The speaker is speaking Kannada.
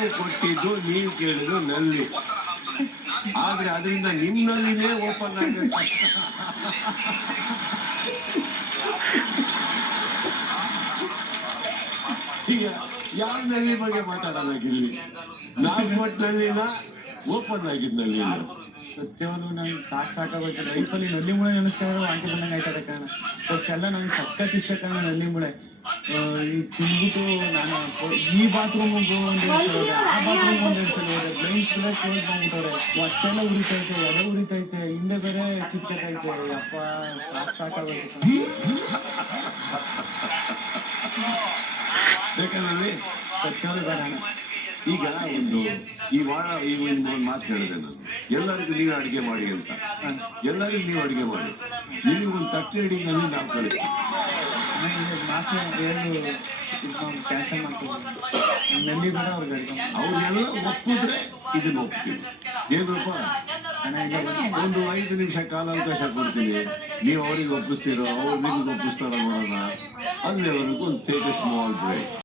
ನಾವು ಕೊಟ್ಟಿದ್ದು ನೀವು ಕೇಳಿದ್ದು ನಲ್ಲಿ, ಆದ್ರೆ ಅದರಿಂದ ನಿಮ್ಮಲ್ಲಿನೇ ಓಪನ್ ಆಗುತ್ತೆ. ಈಗ ಯಾವ ನಲ್ಲಿ ಬಗ್ಗೆ ಮಾತಾಡೋಣ ಗಿಲ್ಲಿ? ನಾಲ್ಕು ಓಪನ್ ಆಗಿದ್ನಲ್ಲಿ ಸತ್ಯವನ್ನು ನಂಗೆ ಸಾಕಾಗೋಯ್ತು ಲೈಫಲ್ಲಿ ನಲ್ಲಿ ಮುಳೆ ನೆನೆಸ್ಕೊಂಡ್ರೆ ವಾಂತಿ ಬಂದಂಗೆ ಆಯ್ತದೆ ಕಾರಣ. ಅಷ್ಟೆಲ್ಲ ನಂಗೆ ಸಖತ್ ಇಷ್ಟ ಕಾರಣ ನಲ್ಲಿ ಮುಳೆ. ಈ ತಿಂದ್ಬಿಟ್ಟು ನಾನು ಈ ಬಾತ್ರೂಮಿಗೆ ಒಂದು ಆ ಬಾತ್ರೂಮ್ ಒಂದೆರಡು ಸಲ ಹೋದೆ, ಬ್ಲೈಂಡ್ಸ್ ಬೇರೆ ಕ್ಲೋಸ್ ಮಾಡ್ಬಿಟ್ಟವ್ರೆ, ಅಷ್ಟೆಲ್ಲ ಉರಿತೈತೆ, ಎದೆ ಉರಿತೈತೆ, ಹಿಂದೆ ಬೇರೆ ಕಿತ್ಕೊತೈತೆ. ಅಪ್ಪ ಸಾಕಾಗೋಯ್ತು. ಬೇಕಂದ್ರೆ ಸತ್ಯವನ್ನು ಬೇಡ. ಈಗ ಈ ಒಂದು ಮಾತು ಹೇಳಿದೆ ನಾನು, ಎಲ್ಲರಿಗೂ ನೀವು ಅಡಿಗೆ ಮಾಡಿ ಅಂತ. ಎಲ್ಲರಿಗೂ ನೀವು ಅಡಿಗೆ ಮಾಡಿ, ನಿಮಗೊಂದು ತಟ್ಟೆ ಅಡಿಗೆನಲ್ಲಿ ನಾವು ಕಳಿಸ್ತೀವಿ. ಮಾತು ಏನು ಕ್ಯಾನ್ಸಲ್ ಮಾಡ್ತೀವಿ, ನಲ್ಲಿ ಬೇಡ ಅವ್ರಿಗೆ ಅಡಿಗೆ. ಅವ್ರಿಗೆಲ್ಲ ಒಪ್ಪಿದ್ರೆ ಇದನ್ನ ಒಪ್ತೀವಿ. ಏನಪ್ಪ, ಒಂದು 5 ನಿಮಿಷ ಕಾಲಾವಕಾಶ ಕೊಡ್ತೀನಿ, ನೀವು ಅವ್ರಿಗೆ ಒಪ್ಪಿಸ್ತೀರೋ ಅವ್ರು ನಿಮ್ಗೆ ಒಪ್ಪಿಸ್ತಾರೋ ನೋಡೋಣ. ಅಲ್ಲಿವರೆಗೂ ಒಂದು ಟೇಕ್ ಎ ಸ್ಮಾಲ್ ಬ್ರೇಕ್.